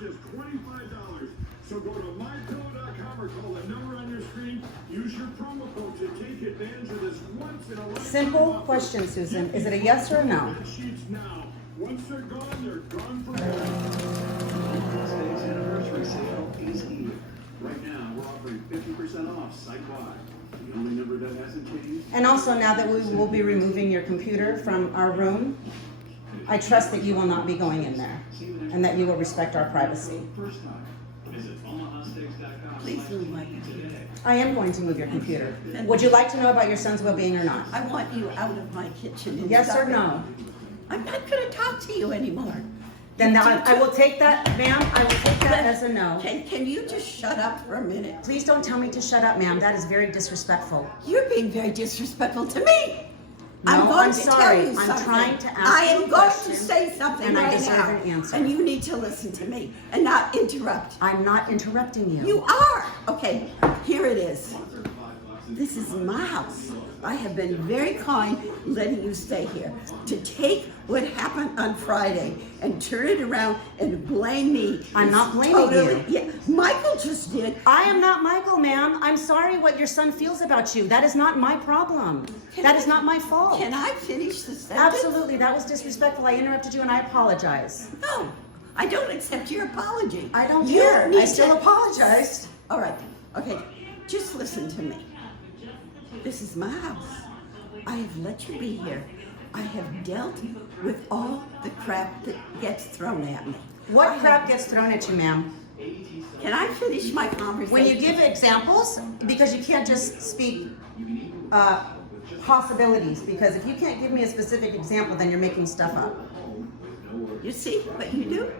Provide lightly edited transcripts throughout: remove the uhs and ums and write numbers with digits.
Just $25. So go to mypillow.com or call the number on your screen. Use your promo code to take advantage of this once in a lifetime. Simple question, Susan. Is it a yes or a no? Sheets now. Once they're gone forever. Today's anniversary sale is here. Right now, we're offering 50% off site-wide. The only number that hasn't changed. And also, now that we will be removing your computer from our room, I trust that you will not be going in there and that you will respect our privacy. First time. Visit omahasteaks.com. Please move my computer. I am going to move your computer. Would you like to know about your son's well-being or not? I want you out of my kitchen. And Yes stop or it. no? I'm not going to talk to you anymore. Then I will take that, ma'am, I will take that as a no. Can you just shut up for a minute? Please don't tell me to shut up, ma'am. That is very disrespectful. You're being very disrespectful to me. No, I'm going I'm to sorry. tell you I'm something. trying to ask I you am a going question, to say something and I right deserve now, an answer. and you need to listen to me and not interrupt. I'm not interrupting you. You are. Okay, here it is. This is my house. I have been very kind letting you stay here. To take what happened on Friday and turn it around and blame me. I'm is not blaming you. Yeah, Michael just did. I am not Michael, ma'am. I'm sorry what your son feels about you. That is not my problem. That is not my fault. Can I finish the sentence? Absolutely, that was disrespectful. I interrupted you and I apologize. No, I don't accept your apology. I don't You care. need I still to- apologized. All right, okay, just listen to me. This is my house. I have let you be here. I have dealt with all the crap that gets thrown at me. What crap gets thrown at you, ma'am? Can I finish my conversation? When you give examples, because you can't just speak possibilities, because if you can't give me a specific example, then you're making stuff up. You see what you do?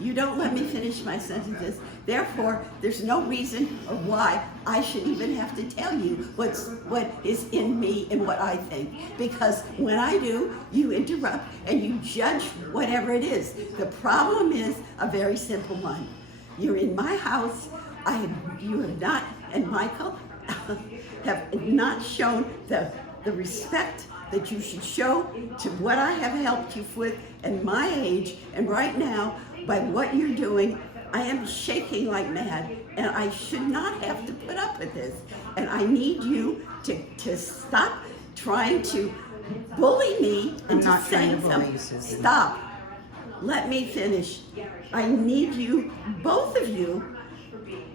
You don't let me finish my sentences. Therefore, there's no reason or why I should even have to tell you what is in me and what I think. Because when I do, you interrupt and you judge whatever it is. The problem is a very simple one. You're in my house. You have not, and Michael have not shown the respect that you should show to what I have helped you with at my age. And right now, by what you're doing, I am shaking like mad, and I should not have to put up with this. And I need you to stop trying to bully me I'm into not trying saying to bully something. you, Susan. Stop. Let me finish. I need you, both of you,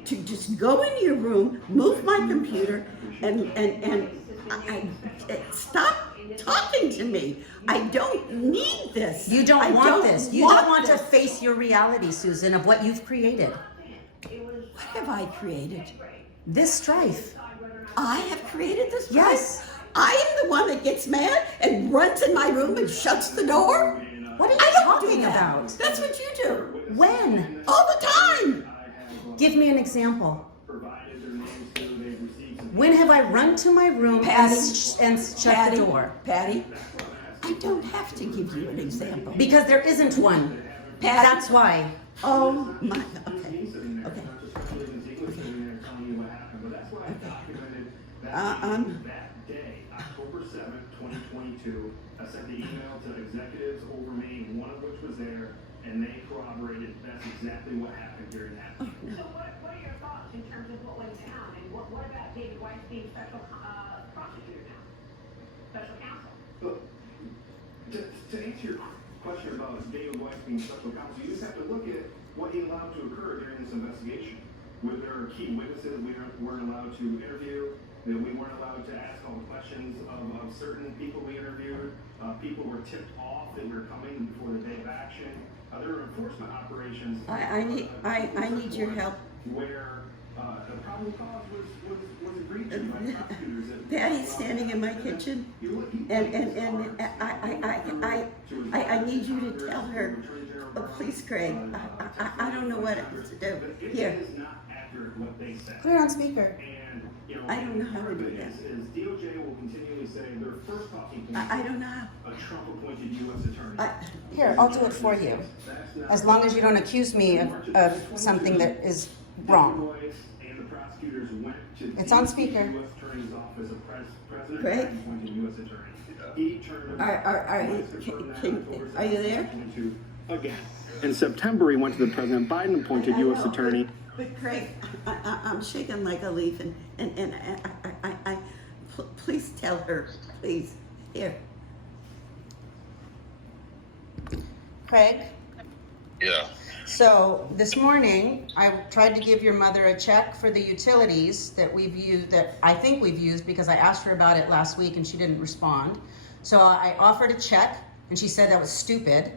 to just go in your room, move my computer, and stop talking to me. I don't need this. You don't I want this. You don't want to this. face your reality, Susan, of what you've created. What have I created? This strife. I have created this. Yes. Place? I am the one that gets mad and runs in my room and shuts the door. What are you I don't talking do that. about? That's what you do. When? All the time. Give me an example. When have I run to my room Patty. and shut the door? Patty, I don't have to give you an example. Because there isn't one. Patty. That's why. Oh my, okay. That day, October 7th, 2022, I sent the email to executives over me, one of which was there, and they corroborated that's exactly what happened during that meeting. So what are your thoughts in terms of what went down, and what about David Weiss being special prosecutor now, special counsel? Look, to answer your question about David Weiss being special counsel, you just have to look at what he allowed to occur during this investigation. Where there are key witnesses we weren't allowed to interview, that we weren't allowed to ask all the questions of certain people we interviewed. People were tipped off that we were coming before the day of action. There were enforcement operations. I need your help. Where the probable cause was agreed to by the prosecutors. Patty's standing in my kitchen, and I need you to tell her, oh, please, Craig, I don't know what else to do. Here, It is not accurate what they said. Put it on speaker. And, I don't know how to do that. Is DOJ will continually say their first talking point. I don't know how. A Trump-appointed U.S. attorney. Here, I'll do it for you. As long as you don't accuse me of something that is wrong. Royce and the prosecutors went to It's on the speaker. U.S. Attorney's Office of President Craig? and appointed U.S. Attorney. He turned Are you there? again. In September, he went to the President Biden-appointed U.S. attorney. But Craig, I'm shaking like a leaf, and please tell her, please, here. Craig? Yeah. So this morning, I tried to give your mother a check for the utilities that we've used, that I think we've used, because I asked her about it last week and she didn't respond. So I offered a check and she said that was stupid.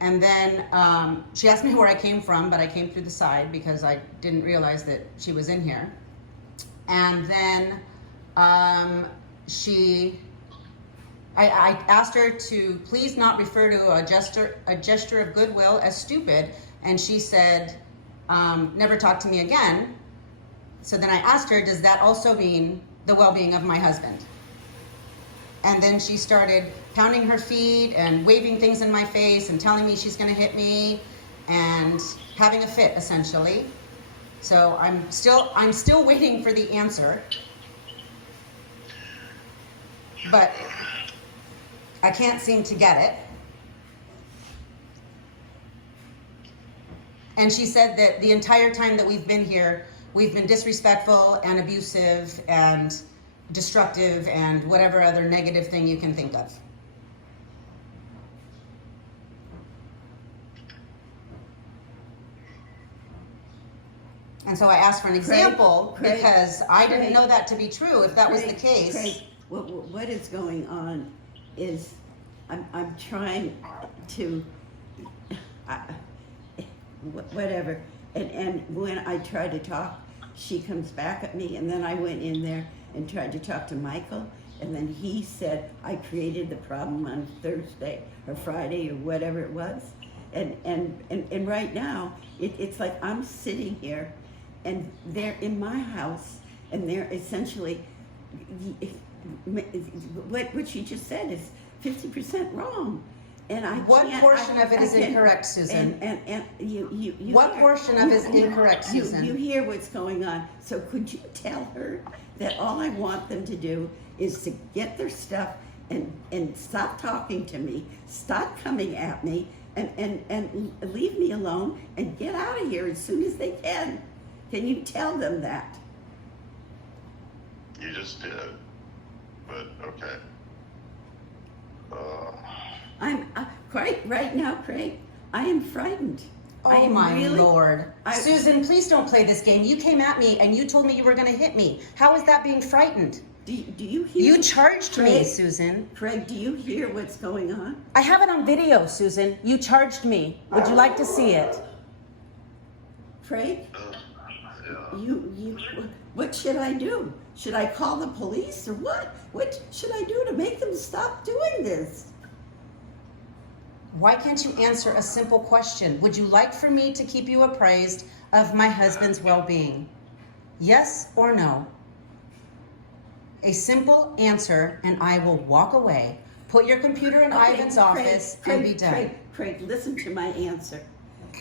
And then she asked me where I came from, but I came through the side because I didn't realize that she was in here. And then I asked her to please not refer to a gesture of goodwill as stupid, and she said, never talk to me again. So then I asked her, does that also mean the well-being of my husband? And then she started pounding her feet and waving things in my face and telling me she's gonna hit me and having a fit, essentially. So I'm still waiting for the answer. But I can't seem to get it. And she said that the entire time that we've been here, we've been disrespectful and abusive and destructive and whatever other negative thing you can think of. And so I asked for an example Craig, because I didn't Craig, know that to be true. If that was the case. Craig, what is going on is I'm trying to whatever, and when I try to talk, she comes back at me, and then I went in there and tried to talk to Michael, and then he said I created the problem on Thursday or Friday or whatever it was, and right now it's like I'm sitting here, and they're in my house, and they're essentially what she just said is 50% wrong. And I What can't- portion of it I is can't- incorrect, Susan? And you What portion of it is incorrect, you- Susan? You hear what's going on. So could you tell her that all I want them to do is to get their stuff and stop talking to me, stop coming at me, and leave me alone and get out of here as soon as they can. Can you tell them that? You just did. But okay. I'm right now, Craig. I am frightened. I Oh am my really- Lord. Susan, please don't play this game. You came at me and you told me you were gonna hit me. How is that being frightened? Do you hear? You charged me, Craig, Susan. Craig, do you hear what's going on? I have it on video, Susan. You charged me. Would you like to see it? Craig, Yeah. what should I do? Should I call the police or what? What should I do to make them stop doing this? Why can't you answer a simple question? Would you like for me to keep you appraised of my husband's well-being? Yes or no? A simple answer and I will walk away. Put your computer in Okay, Ivan's Craig, office and be done. Craig, listen to my answer.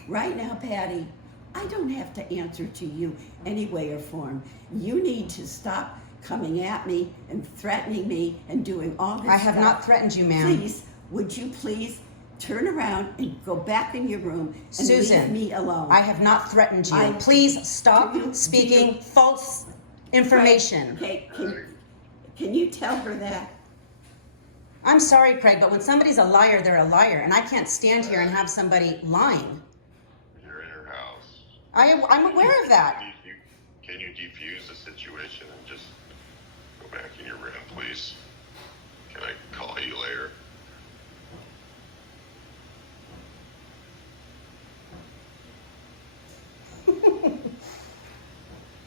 Right now, Patty, I don't have to answer to you any way or form. You need to stop coming at me and threatening me and doing all this I have stuff. not threatened you, ma'am. Please, would you please turn around and go back in your room and Susan, leave me alone? I have not threatened you. I- Please stop do you- speaking false information. Okay, can you tell her that? I'm sorry, Craig, but when somebody's a liar, they're a liar, and I can't stand here and have somebody lying. You're in your house. I'm aware of that. Can you defuse the situation and just go back in your room, please? Can I call you later?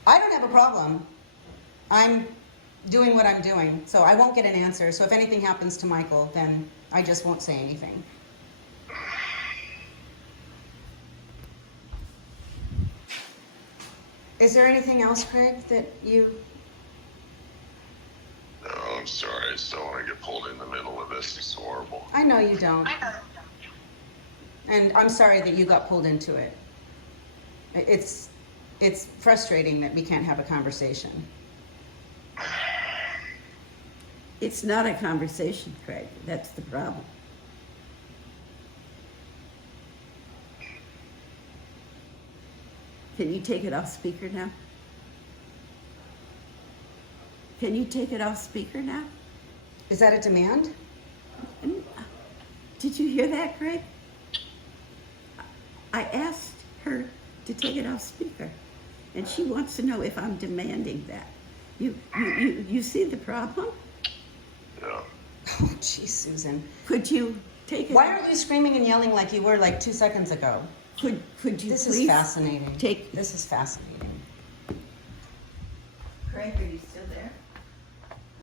I don't have a problem. I'm doing what I'm doing, so I won't get an answer. So if anything happens to Michael, then I just won't say anything. Is there anything else, Craig, that you... No, I'm sorry. I just don't want to get pulled in the middle of this. It's horrible. I know you don't. And I'm sorry that you got pulled into it. It's frustrating that we can't have a conversation. It's not a conversation, Craig. That's the problem. Can you take it off speaker now? Can you take it off speaker now? Is that a demand? Did you hear that, Greg? I asked her to take it off speaker, and she wants to know if I'm demanding that. You see the problem? Yeah. Oh, jeez, Susan. Could you take it Why off? are you screaming and yelling like you were like 2 seconds ago? Could you This please is fascinating. take? This is fascinating. Greg, are you